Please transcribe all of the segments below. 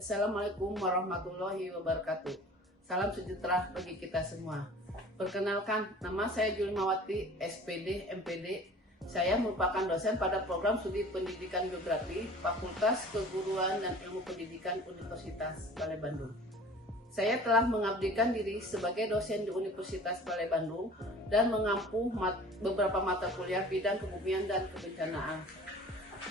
Assalamualaikum warahmatullahi wabarakatuh. Salam sejahtera bagi kita semua. Perkenalkan, nama saya Julimawati, SPD, MPD. Saya merupakan dosen pada program studi pendidikan geografi, Fakultas Keguruan dan Ilmu Pendidikan Universitas Balai Bandung. Saya telah mengabdikan diri sebagai dosen di Universitas Balai Bandung dan mengampu beberapa mata kuliah bidang kebumian dan kebencanaan.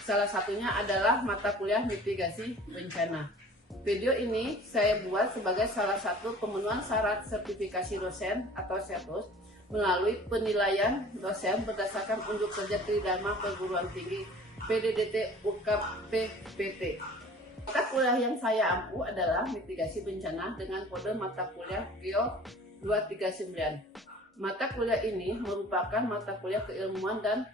Salah satunya adalah mata kuliah mitigasi bencana. Video ini saya buat sebagai salah satu pemenuhan syarat sertifikasi dosen atau SERDOS melalui penilaian dosen berdasarkan unjuk kerja Tridharma Perguruan Tinggi PDDT UKAP PT. Mata kuliah yang saya ampu adalah mitigasi bencana dengan kode mata kuliah GEO 239. Mata kuliah ini merupakan mata kuliah keilmuan dan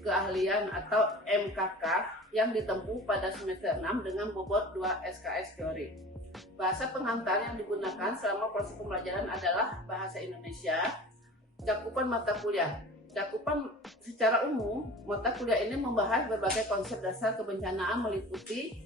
keahlian atau MKK yang ditempuh pada semester 6 dengan bobot 2 SKS teori. Bahasa pengantar yang digunakan selama proses pembelajaran adalah bahasa Indonesia. Cakupan mata kuliah. Cakupan secara umum, mata kuliah ini membahas berbagai konsep dasar kebencanaan meliputi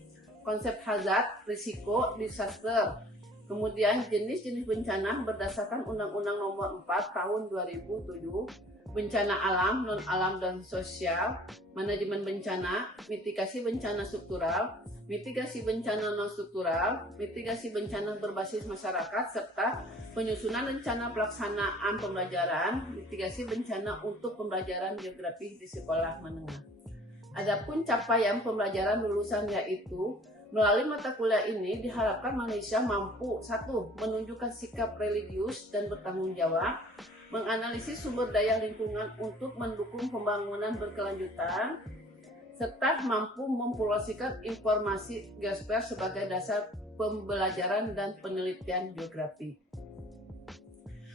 konsep hazard, risiko, disaster, kemudian jenis-jenis bencana berdasarkan Undang-Undang Nomor 4 Tahun 2007, bencana alam, non-alam dan sosial, manajemen bencana, mitigasi bencana struktural, mitigasi bencana non-struktural, mitigasi bencana berbasis masyarakat, serta penyusunan rencana pelaksanaan pembelajaran, mitigasi bencana untuk pembelajaran geografi di sekolah menengah. Adapun capaian pembelajaran lulusan yaitu melalui mata kuliah ini diharapkan Malaysia mampu 1. Menunjukkan sikap religius dan bertanggung jawab, menganalisis sumber daya lingkungan untuk mendukung pembangunan berkelanjutan, serta mampu mempromosikan informasi geosfer sebagai dasar pembelajaran dan penelitian geografi.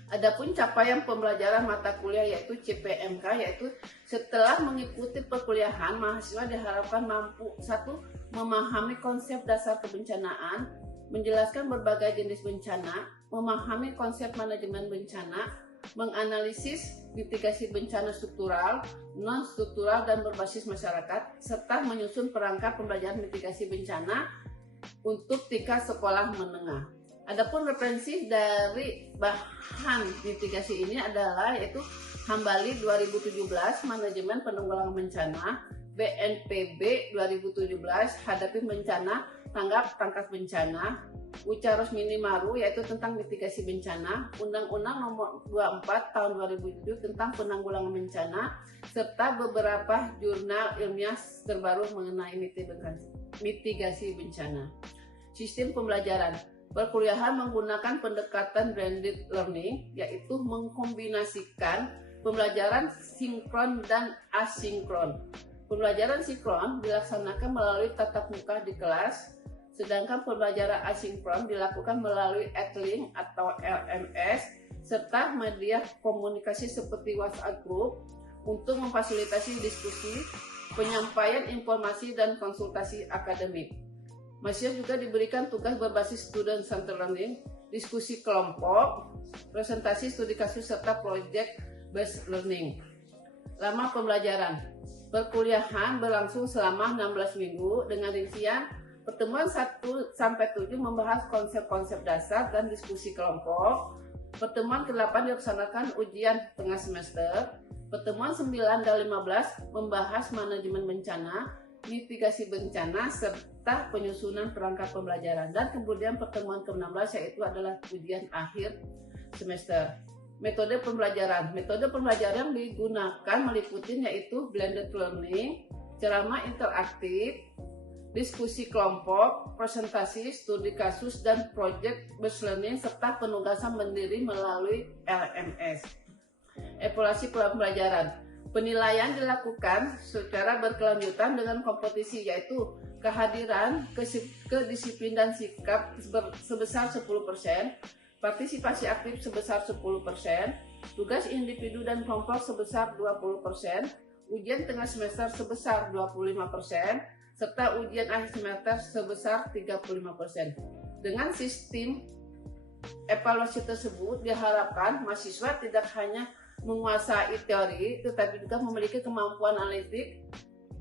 Adapun capaian pembelajaran mata kuliah yaitu CPMK, yaitu setelah mengikuti perkuliahan, mahasiswa diharapkan mampu 1. Memahami konsep dasar kebencanaan, menjelaskan berbagai jenis bencana, memahami konsep manajemen bencana, menganalisis mitigasi bencana struktural, non-struktural dan berbasis masyarakat, serta menyusun perangkat pembelajaran mitigasi bencana untuk tingkat sekolah menengah. Adapun referensi dari bahan mitigasi ini adalah yaitu Hambali 2017 Manajemen Penanggulangan Bencana, BNPB 2017 Hadapi Bencana, Tanggap Tangkas Bencana, Ucaros Minimaru yaitu tentang mitigasi bencana, Undang-Undang Nomor 24 Tahun 2007 tentang penanggulangan bencana, serta beberapa jurnal ilmiah terbaru mengenai mitigasi bencana. Sistem pembelajaran. Perkuliahan menggunakan pendekatan blended learning, yaitu mengkombinasikan pembelajaran sinkron dan asinkron. Pembelajaran sinkron dilaksanakan melalui tatap muka di kelas, sedangkan pembelajaran asinkron dilakukan melalui Etlink atau LMS, serta media komunikasi seperti WhatsApp Group untuk memfasilitasi diskusi, penyampaian informasi, dan konsultasi akademik. Mahasiswa juga diberikan tugas berbasis student centered learning, diskusi kelompok, presentasi studi kasus, serta project based learning. Lama pembelajaran. Perkuliahan berlangsung selama 16 minggu dengan rincian pertemuan 1-7 membahas konsep-konsep dasar dan diskusi kelompok. Pertemuan ke-8 dilaksanakan ujian tengah semester. Pertemuan 9 dan 15 membahas manajemen bencana, mitigasi bencana, serta penyusunan perangkat pembelajaran. Dan kemudian pertemuan ke-16 yaitu adalah ujian akhir semester. Metode pembelajaran. Metode pembelajaran yang digunakan meliputi yaitu blended learning, ceramah interaktif, diskusi kelompok, presentasi, studi kasus, dan project based learning, serta penugasan mandiri melalui LMS. Evaluasi pembelajaran. Penilaian dilakukan secara berkelanjutan dengan kompetisi, yaitu kehadiran, kedisiplinan sikap sebesar 10%, partisipasi aktif sebesar 10%, tugas individu dan kelompok sebesar 20%, ujian tengah semester sebesar 25%, serta ujian akhir semester sebesar 35%. Dengan sistem evaluasi tersebut diharapkan mahasiswa tidak hanya menguasai teori, tetapi juga memiliki kemampuan analitik,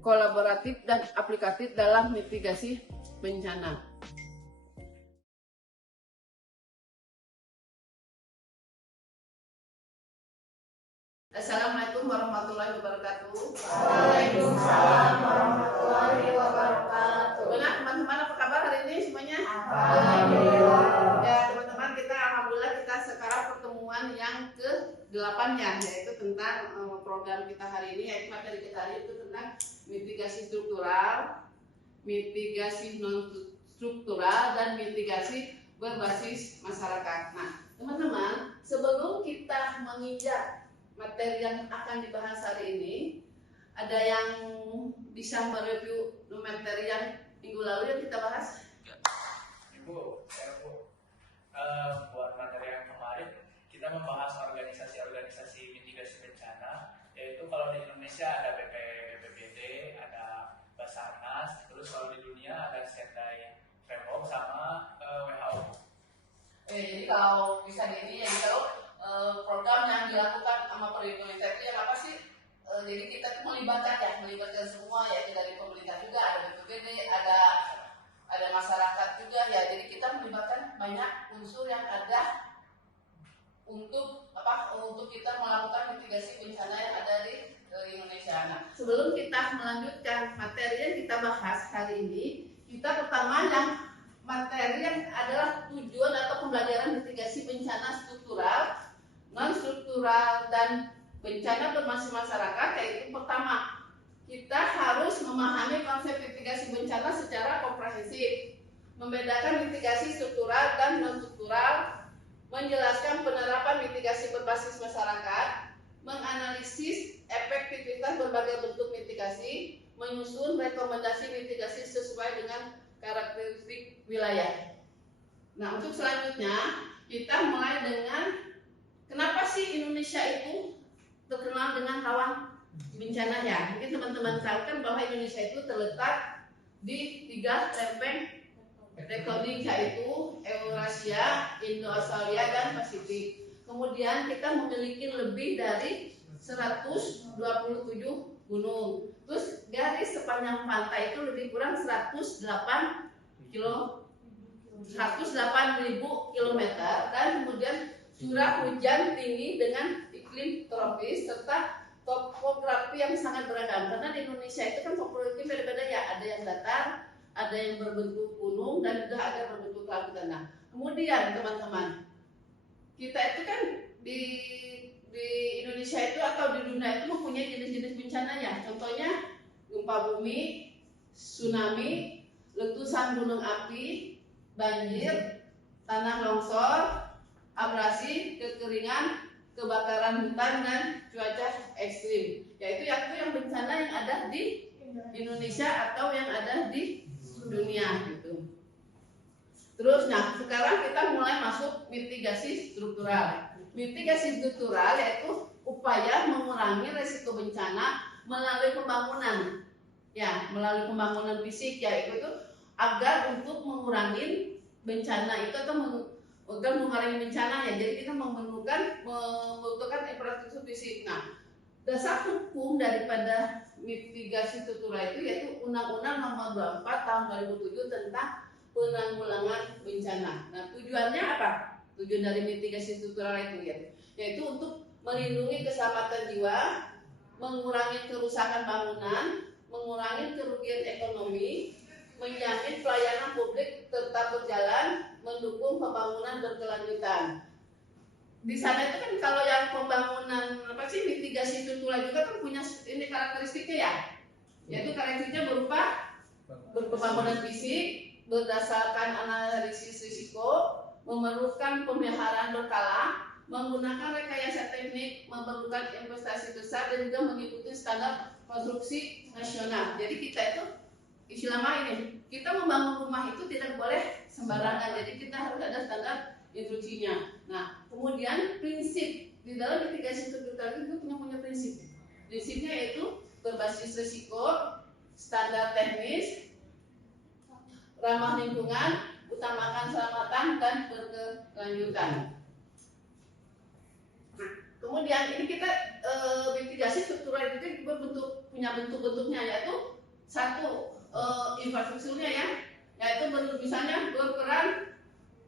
kolaboratif, dan aplikatif dalam mitigasi bencana. Assalamualaikum warahmatullahi wabarakatuh. Waalaikumsalam warahmatullahi wabarakatuh. Benar teman-teman, apa kabar hari ini semuanya? Alhamdulillah. Ya teman-teman, alhamdulillah kita sekarang pertemuan yang ke-8 ya, yaitu tentang program kita hari ini, yaitu materi kita hari itu tentang mitigasi struktural, mitigasi non struktural, dan mitigasi berbasis masyarakat. Nah teman-teman, sebelum kita menginjak materi yang akan dibahas hari ini, ada yang bisa mereview materi yang minggu lalu yang kita bahas? Ibu, buat materi yang kemarin kita membahas organisasi-organisasi mitigasi bencana, yaitu kalau di Indonesia ada BPBD, ada Basarnas, terus kalau di dunia ada Sendai Framework sama WHO. Jadi kalau bisa ini, jadi kalau program yang dilakukan sama pemerintah itu yang apa sih? Jadi kita tuh melibatkan semua, ya, dari pemerintah juga, ada BPBD, ada masyarakat juga ya. Jadi kita melibatkan banyak unsur yang ada untuk kita melakukan mitigasi bencana yang ada di Indonesia. Nah, sebelum kita melanjutkan materi yang kita bahas hari ini, kita pertama yang materi yang adalah tujuan atau pembelajaran mitigasi bencana struktural, non struktural, dan bencana berbasis masyarakat. Yaitu pertama, kita harus memahami konsep mitigasi bencana secara komprehensif, membedakan mitigasi struktural dan non struktural, menjelaskan penerapan mitigasi berbasis masyarakat, menganalisis efektivitas berbagai bentuk mitigasi, menyusun rekomendasi mitigasi sesuai dengan karakteristik wilayah. Nah, untuk selanjutnya kita mulai dengan kenapa sih Indonesia itu terkenal dengan rawan bencana ya? Mungkin teman-teman tahu kan bahwa Indonesia itu terletak di 3 lempeng tektonik, yaitu Eurasia, Indo-Australia, dan Pasifik. Kemudian kita memiliki lebih dari 127 gunung. Terus garis sepanjang pantai itu lebih kurang 108.000 kilometer, dan kemudian curah hujan tinggi dengan iklim tropis serta topografi yang sangat beragam. Karena di Indonesia itu kan topografi beda-beda ya, ada yang datar, ada yang berbentuk gunung, dan juga ada berbentuk lautan. Nah, kemudian teman-teman, kita itu kan di Indonesia itu atau di dunia itu mempunyai jenis-jenis bencana ya. Contohnya gempa bumi, tsunami, letusan gunung api, banjir, tanah longsor, abrasi, kekeringan, kebakaran hutan, dan cuaca ekstrim. Yaitu yang bencana yang ada di Indonesia atau yang ada di dunia gitu. Terus, nah sekarang kita mulai masuk mitigasi struktural. Mitigasi struktural yaitu upaya mengurangi risiko bencana melalui pembangunan, ya, melalui pembangunan fisik, yaitu agar untuk mengurangi bencana itu atau mengurangi bencana ya. Jadi kita membutuhkan infrastruktur fisik. Nah, dasar hukum daripada mitigasi struktural itu yaitu Undang-Undang Nomor 24 Tahun 2007 tentang penanggulangan bencana. Nah, tujuannya apa? Tujuan dari mitigasi struktural itu ya, yaitu untuk melindungi keselamatan jiwa, mengurangi kerusakan bangunan, mengurangi kerugian ekonomi, menjamin pelayanan publik tetap berjalan, mendukung pembangunan berkelanjutan. Di sana itu kan kalau yang pembangunan mitigasi struktural juga kan punya ini karakteristiknya ya, yaitu karakteristiknya berupa pembangunan fisik berdasarkan analisis risiko, memerlukan pemeliharaan berkala, menggunakan rekayasa teknik, memerlukan investasi besar, dan juga mengikuti standar konstruksi nasional. Jadi kita itu istilah ini, kita membangun rumah itu tidak boleh sembarangan. Jadi kita harus ada standar instruksinya. Nah, kemudian prinsip di dalam mitigasi struktural itu punya prinsip. Prinsipnya yaitu berbasis risiko, standar teknis, ramah lingkungan, utamakan keselamatan, dan berkelanjutan. Nah, kemudian ini kita mitigasi struktural itu punya bentuk-bentuknya, yaitu satu infrastrukturnya ya, yaitu misalnya berperan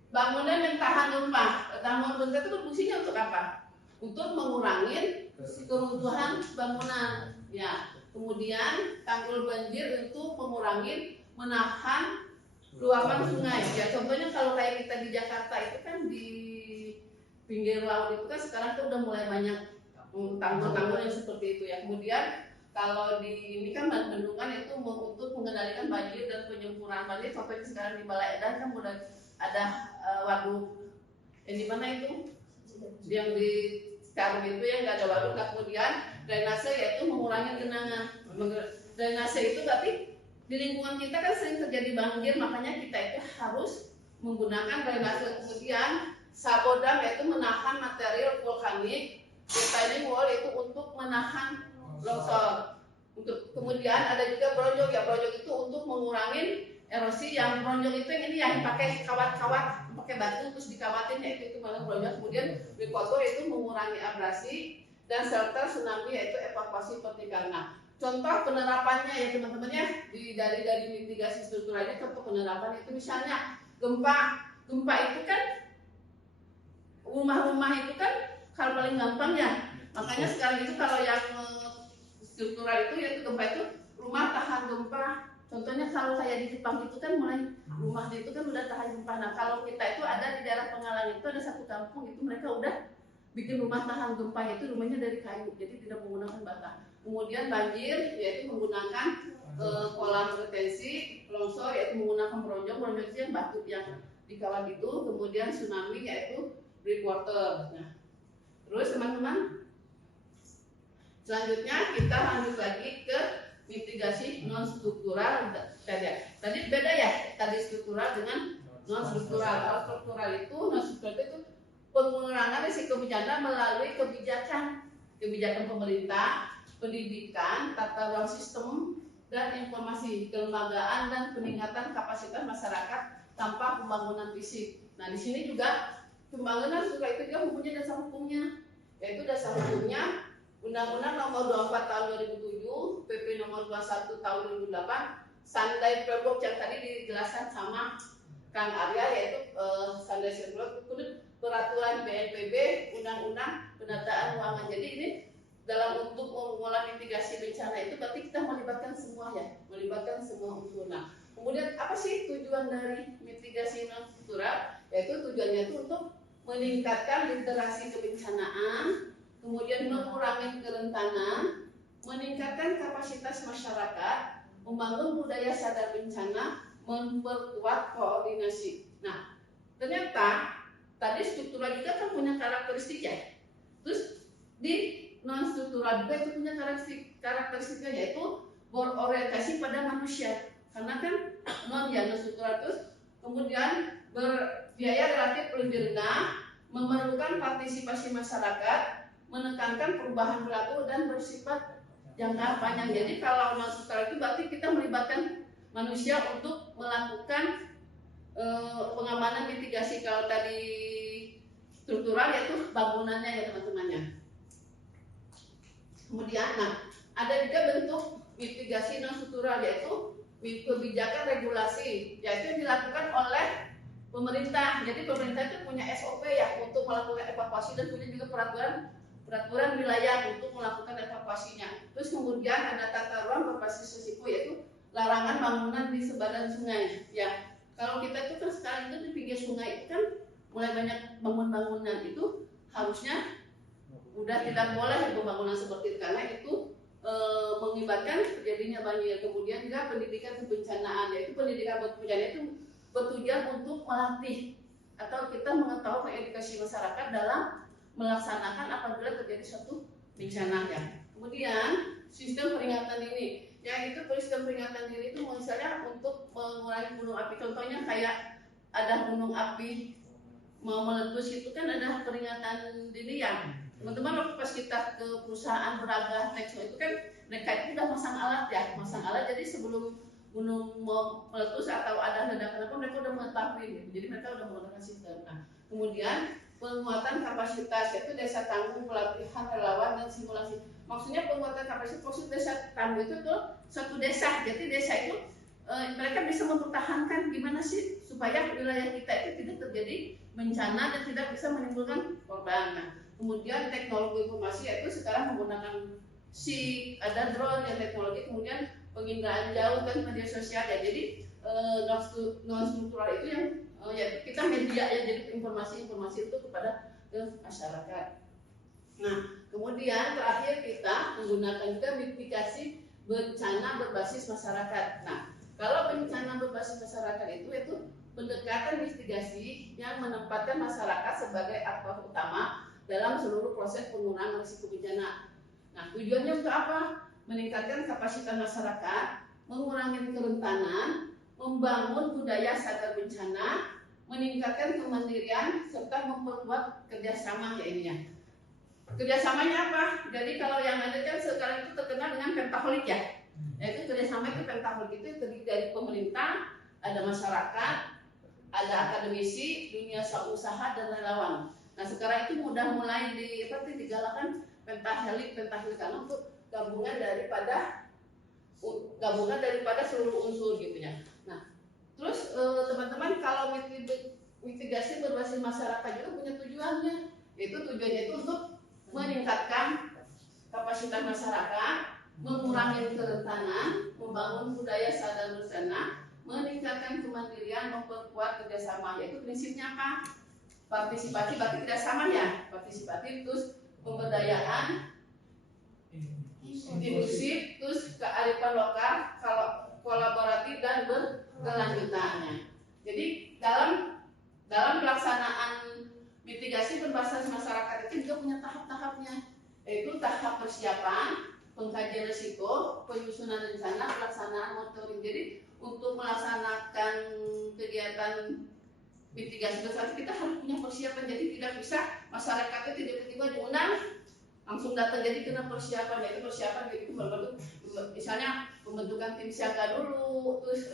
bangunan yang tahan gempa. Tahan gempa itu fungsinya untuk apa? Untuk mengurangi keruntuhan bangunan. Ya, kemudian tanggul banjir untuk mengurangi, menahan luapan sungai. Ya, contohnya kalau kayak kita di Jakarta itu kan di pinggir laut itu kan sekarang tuh udah mulai banyak tanggul-tanggul yang seperti itu ya. Kemudian kalau di ini kan bendungan itu untuk mengendalikan banjir dan penyempurnaan banjir. Contohnya sekarang di Balai Edan kan udah ada waduk yang di mana itu yang di Cikarang itu yang nggak ada waduk. Nah, kemudian drainase yaitu mengurangi genangan. Drainase itu berarti di lingkungan kita kan sering terjadi banjir, makanya kita itu harus menggunakan drainase. Kemudian sabodam yaitu menahan material vulkanik, retaining wall itu untuk menahan longsor. Untuk kemudian ada juga bronjong ya, bronjong itu untuk mengurangi erosi. Yang bronjong itu yang ini yang pakai kawat-kawat, pakai batu terus dikawatin ya, itu malah bronjong. Kemudian breakwater itu mengurangi abrasi dan shelter tsunami yaitu evakuasi vertikal. Nah, contoh penerapannya ya teman-teman ya, dari mitigasi strukturalnya, contoh penerapan itu misalnya gempa itu kan rumah-rumah itu kan kalau paling gampang ya. Makanya sekarang itu kalau yang struktural itu yaitu gempa itu rumah tahan gempa. Contohnya kalau kayak di Jepang itu kan mulai rumahnya itu kan udah tahan gempa. Nah, kalau kita itu ada di daerah Pengalang itu ada satu kampung itu mereka udah bikin rumah tahan gempa, itu rumahnya dari kayu, jadi tidak menggunakan bata. Kemudian banjir yaitu menggunakan kolam retensi, longsor yaitu menggunakan bronjong itu yang batu yang dikawat itu. Kemudian tsunami yaitu breakwater. Nah, terus teman-teman, selanjutnya kita lanjut lagi ke mitigasi non struktural. Tadi beda ya, tadi struktural dengan non struktural. Kalau struktural itu, non struktural itu pengurangan risiko bencana melalui kebijakan pemerintah, pendidikan, tata ruang sistem dan informasi, kelembagaan dan peningkatan kapasitas masyarakat tanpa pembangunan fisik. Nah, di sini juga pembangunan juga itu juga mempunyai dasar hukumnya, yaitu dasar hukumnya Undang-Undang Nomor 24 Tahun 2007, PP Nomor 21 Tahun 2008, Sandai Framework yang tadi dijelaskan sama Kang Arya, yaitu Sandai Framework, peraturan BNPB, Undang-Undang Penataan Keuangan. Jadi ini dalam untuk mengolah mitigasi bencana itu berarti kita melibatkan semua ya, melibatkan semua unsur. Nah, kemudian apa sih tujuan dari mitigasi non struktural? Yaitu tujuannya itu untuk meningkatkan literasi kebencanaan, kemudian mengurangi kerentanan, meningkatkan kapasitas masyarakat, membangun budaya sadar bencana, memperkuat koordinasi. Nah, ternyata tadi struktural juga kan punya karakteristik ya. Terus di non struktural juga itu punya karakteristiknya, yaitu berorientasi pada manusia. Karena kan non struktural terus kemudian berbiaya relatif lebih rendah, memerlukan partisipasi masyarakat, menekankan perubahan perilaku dan bersifat jangka panjang. Jadi kalau non struktural itu berarti kita melibatkan manusia untuk melakukan pengamanan mitigasi. Kalau tadi struktural yaitu bangunannya ya teman-temannya. Kemudian ada juga bentuk mitigasi non struktural yaitu kebijakan regulasi, yaitu dilakukan oleh pemerintah. Jadi pemerintah itu punya SOP ya untuk melakukan evakuasi dan punya juga peraturan wilayah untuk melakukan evakuasinya. Terus kemudian ada tata ruang berbasis risiko yaitu larangan bangunan di sebadan sungai. Ya, kalau kita itu kan sekarang itu di pinggir sungai itu kan mulai banyak bangunan itu harusnya udah tidak boleh pembangunan seperti itu karena itu mengibatkan terjadinya banjir. Kemudian juga pendidikan kebencanaan, yaitu pendidikan bencana itu bertujuan untuk melatih atau kita mengetahui edukasi masyarakat dalam melaksanakan apabila terjadi suatu bencana ya. Kemudian sistem peringatan dini, ya itu sistem peringatan dini itu misalnya untuk mengurangi gunung api. Contohnya kayak ada gunung api mau meletus itu kan ada peringatan dini ya. Teman-teman waktu pas kita ke perusahaan Braga Texmo itu kan mereka itu udah masang alat ya, jadi sebelum gunung mau meletus atau ada ledakan apa mereka udah mengetahui gitu. Jadi mereka udah menggunakan sistem. Nah, kemudian penguatan kapasitas yaitu desa tangguh, pelatihan relawan dan simulasi. Maksudnya penguatan kapasitas maksud desa tangguh itu tuh satu desa. Jadi desa itu mereka bisa mempertahankan gimana sih supaya wilayah kita itu tidak terjadi bencana dan tidak bisa menimbulkan korban. Nah, kemudian teknologi informasi yaitu sekarang menggunakan SIG, ada drone yang teknologi, kemudian penginderaan jauh dan media sosial ya. Jadi non struktural itu yang ya kita media ya, jadi informasi itu kepada masyarakat. Nah, kemudian terakhir kita menggunakan juga mitigasi bencana berbasis masyarakat. Nah, kalau bencana berbasis masyarakat itu pendekatan mitigasi yang menempatkan masyarakat sebagai aktor utama dalam seluruh proses pengurangan risiko bencana. Nah, tujuannya untuk apa? Meningkatkan kapasitas masyarakat, mengurangi kerentanan, membangun budaya sadar bencana, meningkatkan kemandirian, serta memperkuat kerjasama ya ininya. Kerjasamanya apa? Jadi kalau yang ada kan sekarang itu terkenal dengan pentaholik ya. Yaitu kerjasama itu pentaholik itu terdiri dari pemerintah, ada masyarakat, ada akademisi, dunia usaha dan relawan. Nah sekarang itu udah mulai digalakkan pentaholik karena untuk gabungan daripada seluruh unsur gitu ya. Nah terus teman-teman kalau mitigasi berbasis masyarakat juga punya tujuannya. Tujuannya itu untuk meningkatkan kapasitas masyarakat, mengurangi kerentanan, membangun budaya sadar bencana, meningkatkan kemandirian, memperkuat kerjasama. Yaitu prinsipnya apa? Partisipasi berarti kerjasama ya. Partisipatif, terus pemberdayaan, inklusif, terus kearifan lokal, kalau kolaboratif dan berkelanjutannya. Jadi dalam pelaksanaan mitigasi berbasis masyarakat itu juga punya tahap-tahapnya, yaitu tahap persiapan, pengkajian risiko, penyusunan rencana, pelaksanaan monitoring. Jadi untuk melaksanakan kegiatan mitigasi bersama kita harus punya persiapan. Jadi tidak bisa masyarakat itu tiba-tiba diundang langsung datang. Jadi kena persiapan, yaitu persiapan gitu misalnya pembentukan tim siaga dulu, terus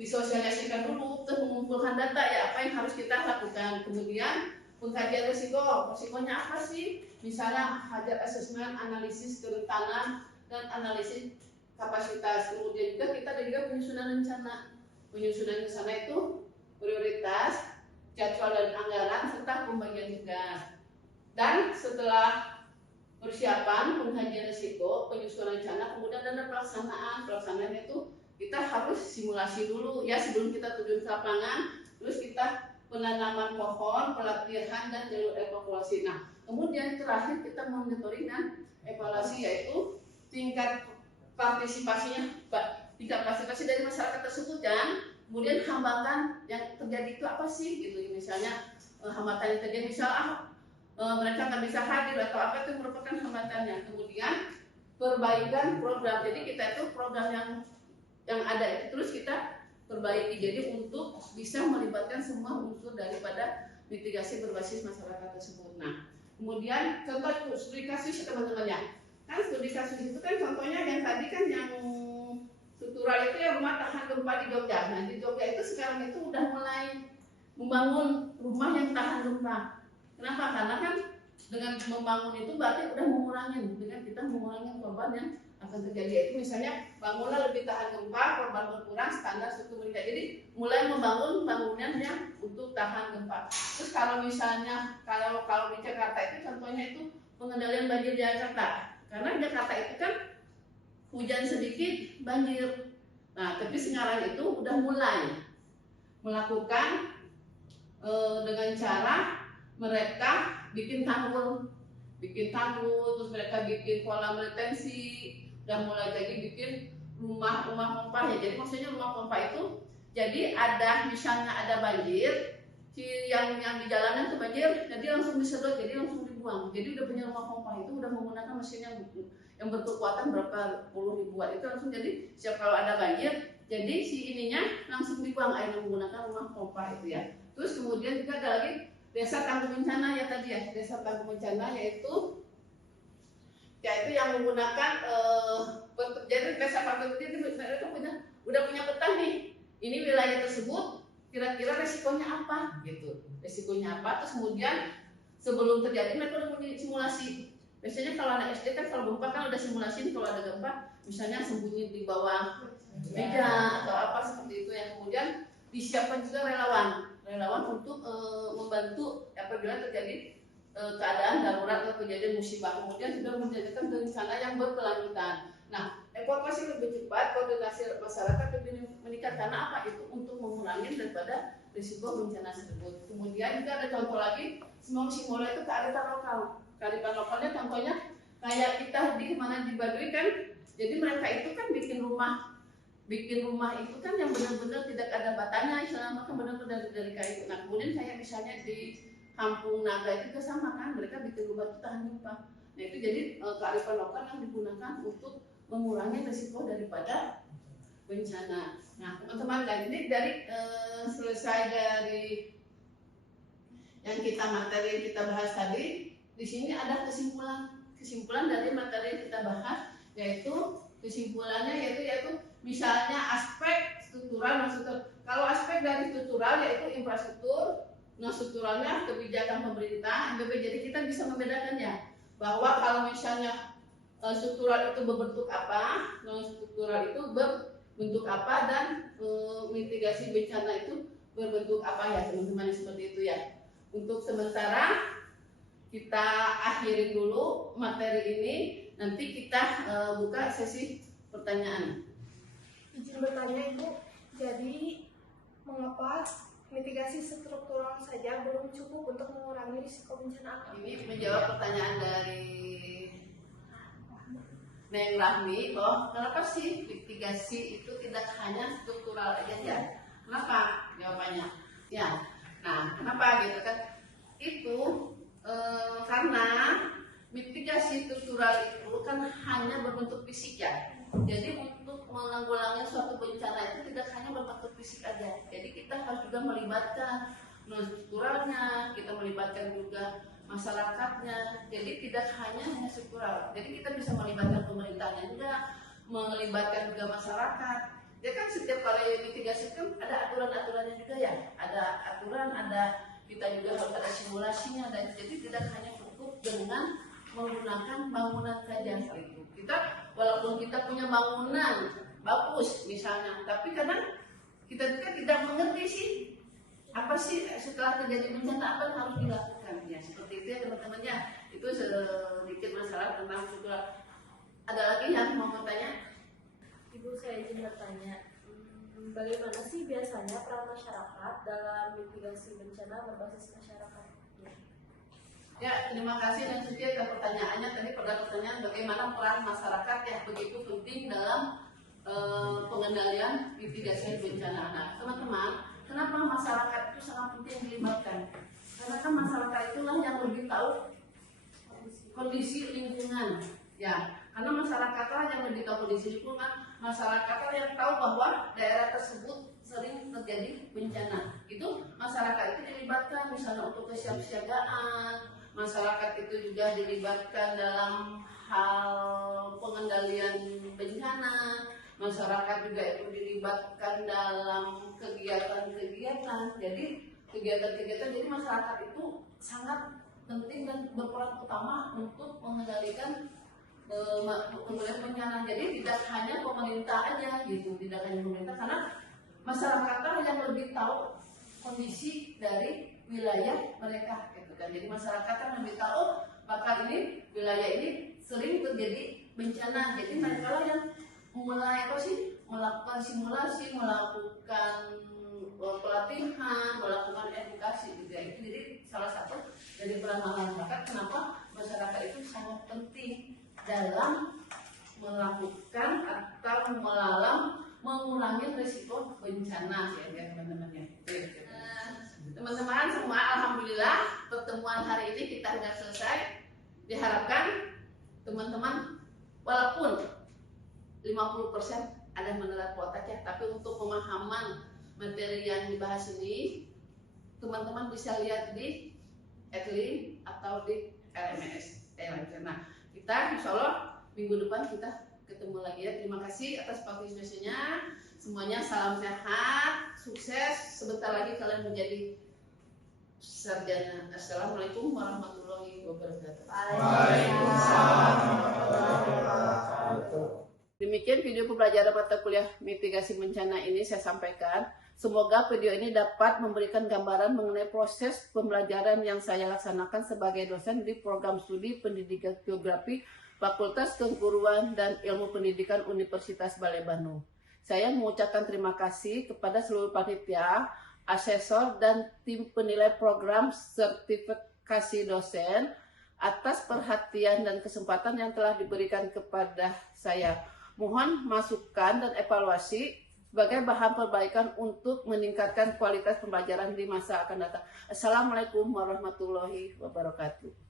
disosialisasikan dulu, terus mengumpulkan data ya apa yang harus kita lakukan. Kemudian pengkajian risikonya apa sih? Misalnya hazard assessment, analisis kerentanan dan analisis kapasitas. Kemudian juga kita ada juga penyusunan rencana. Penyusunan rencana itu prioritas, jadwal dan anggaran serta pembagian tugas. Dan setelah persiapan, pengkajian risiko, penyusunan rencana, kemudian ada pelaksanaan. Pelaksanaan itu kita harus simulasi dulu ya sebelum kita terjun ke lapangan, terus kita penanaman pohon, pelatihan dan jalur evakuasi. Nah, kemudian terakhir kita monitoring dan evaluasi, yaitu tingkat partisipasi dari masyarakat tersebut dan kemudian hambatan yang terjadi itu apa sih gitu. Misalnya hambatan yang terjadi misal mereka nggak bisa hadir atau apa, itu merupakan hambatannya. Kemudian perbaikan program. Jadi kita itu program yang ada itu terus kita perbaiki, jadi untuk bisa melibatkan semua unsur daripada mitigasi berbasis masyarakat tersebut. Nah, kemudian contoh studi kasus teman-teman ya. Kan studi kasus itu kan contohnya yang tadi kan yang struktural itu yang rumah tahan gempa di Jogja. Nah, di Jogja itu sekarang itu udah mulai membangun rumah yang tahan gempa. Kenapa? Karena kan dengan membangun itu berarti udah dengan kita mengurangi korban yang akan terjadi. Itu misalnya bangunan lebih tahan gempa, korban berkurang, standar suku meningkat. Jadi mulai membangun bangunan yang untuk tahan gempa. Terus kalau misalnya kalau di Jakarta itu contohnya itu pengendalian banjir di Jakarta. Karena Jakarta itu kan hujan sedikit banjir. Nah, tapi sekarang itu udah mulai melakukan dengan cara mereka bikin tanggul, terus mereka bikin kolam retensi, dan mulai jadi bikin rumah pompa ya. Jadi maksudnya rumah pompa itu jadi ada misalnya ada banjir, yang di jalanan itu banjir, jadi langsung disedot, jadi langsung dibuang. Jadi udah punya rumah pompa itu udah menggunakan mesin yang berkekuatan berapa puluh ribu watt itu langsung, jadi siap kalau ada banjir, jadi si ininya langsung dibuang airnya menggunakan rumah pompa itu ya. Terus kemudian juga ada lagi desa tangguh bencana ya tadi ya, desa tangguh bencana yaitu yang menggunakan jadi desa tangguh bencana itu mereka udah punya peta nih, ini wilayah tersebut kira-kira resikonya apa gitu, resikonya apa. Terus kemudian sebelum terjadi mereka udah punya simulasi. Biasanya kalau anak SD kan kalau gempa kan udah simulasi nih, kalau ada gempa misalnya sembunyi di bawah meja atau apa seperti itu. Yang kemudian disiapkan juga relawan untuk membantu apabila terjadi keadaan darurat atau kejadian musibah, kemudian sudah menjadikan bencana yang berkelanjutan. Nah, evakuasi lebih cepat, koordinasi masyarakat lebih meningkat karena apa? Itu untuk mengurangi daripada risiko bencana tersebut. Kemudian juga ada contoh lagi, simula itu kearifan lokal. Kearifan lokalnya contohnya kayak kita di mana di Baduy kan, jadi mereka itu kan bikin rumah itu kan yang benar-benar tidak ada batanya, istilahnya kan benar-benar dari kayu. Nah, kemudian saya misalnya di Kampung Naga itu sama kan, mereka bikin rumah itu tahan gempa. Nah itu jadi kearifan lokal yang digunakan untuk mengurangi risiko daripada bencana. Nah teman-teman, dan ini dari selesai dari yang materi yang kita bahas tadi, di sini ada kesimpulan dari materi yang kita bahas, yaitu kesimpulannya yaitu misalnya aspek struktural, kalau aspek dari struktural yaitu infrastruktur, strukturalnya kebijakan pemerintah, jadi kita bisa membedakannya bahwa kalau misalnya struktural itu berbentuk apa, struktural itu berbentuk apa, dan mitigasi bencana itu berbentuk apa ya teman-teman, seperti itu ya. Untuk sementara kita akhiri dulu materi ini, nanti kita buka sesi pertanyaan. Izin bertanya Ibu, jadi mengapa mitigasi struktural saja belum cukup untuk mengurangi risiko bencana alam? Ini menjawab pertanyaan dari Neng Rahmi bahwa kenapa sih mitigasi itu tidak hanya struktural aja ya? Kenapa? Jawabannya ya. Nah, kenapa gitu kan? Itu karena mitigasi struktural itu kan hanya berbentuk fisik ya. Jadi untuk menanggulangi suatu bencana itu tidak hanya berbentuk fisik aja. Jadi kita harus juga melibatkan strukturalnya, kita melibatkan juga masyarakatnya. Jadi tidak hanya struktural. Jadi kita bisa melibatkan pemerintahnya juga, melibatkan juga masyarakat. Ya kan setiap kali mitigasi kan ada aturan-aturannya juga ya. Ada aturan, kita juga harus ada simulasinya. Dan jadi tidak hanya cukup dengan menggunakan bangunan saja itu. Walaupun kita punya bangunan bagus misalnya, tapi kadang kita juga tidak mengerti sih apa sih setelah terjadi bencana apa yang harus dilakukan ya, seperti itu ya teman-teman ya. Itu sedikit masalah tentang struktural. Ada lagi yang mau bertanya? Ibu, saya izin bertanya, bagaimana sih biasanya peran masyarakat dalam mitigasi bencana berbasis masyarakat? Ya, terima kasih dan setia atas pertanyaannya. Tadi pada pertanyaan bagaimana peran masyarakat yang begitu penting dalam pengendalian mitigasi bencana. Nah, teman-teman, kenapa masyarakat itu sangat penting dilibatkan? Karena kan masyarakat itulah yang lebih tahu kondisi lingkungan. Ya, karena masyarakatlah yang lebih tahu kondisi lingkungan. Masyarakatlah yang tahu bahwa daerah tersebut sering terjadi bencana. Itu masyarakat itu dilibatkan misalnya untuk kesiapsiagaan. Masyarakat itu juga dilibatkan dalam hal pengendalian bencana. Masyarakat juga itu dilibatkan dalam kegiatan-kegiatan. Jadi kegiatan-kegiatan, jadi masyarakat itu sangat penting dan berperan utama untuk mengendalikan bencana. Jadi tidak hanya pemerintah aja gitu, tidak hanya pemerintah, karena masyarakatlah yang lebih tahu kondisi dari wilayah mereka gitu kan. Jadi masyarakat kan lebih tahu bakal ini wilayah ini sering terjadi bencana. Jadi mereka lah yang mulai melakukan simulasi, melakukan pelatihan, melakukan edukasi juga. Itu jadi salah satu dari peran masyarakat. Kenapa masyarakat itu sangat penting dalam melakukan atau mengurangi risiko bencana ya teman-teman ya. Teman-teman semua, alhamdulillah pertemuan hari ini kita sudah selesai. Diharapkan teman-teman walaupun 50% ada menerap kuota ya, tapi untuk pemahaman materi yang dibahas ini teman-teman bisa lihat di Edlink atau di LMS. Nah, kita insya Allah minggu depan kita ketemu lagi ya. Terima kasih atas partisipasinya. Semuanya salam sehat, sukses. Sebentar lagi kalian menjadi sarjana. Assalamualaikum warahmatullahi wabarakatuh. Waalaikumsalam warahmatullahi wabarakatuh. Demikian video pembelajaran mata kuliah mitigasi bencana ini saya sampaikan. Semoga video ini dapat memberikan gambaran mengenai proses pembelajaran yang saya laksanakan sebagai dosen di program studi Pendidikan Geografi Fakultas Keguruan dan Ilmu Pendidikan Universitas Balai Bandung. Saya mengucapkan terima kasih kepada seluruh panitia, asesor, dan tim penilai program sertifikasi dosen atas perhatian dan kesempatan yang telah diberikan kepada saya. Mohon masukan dan evaluasi sebagai bahan perbaikan untuk meningkatkan kualitas pembelajaran di masa akan datang. Assalamualaikum warahmatullahi wabarakatuh.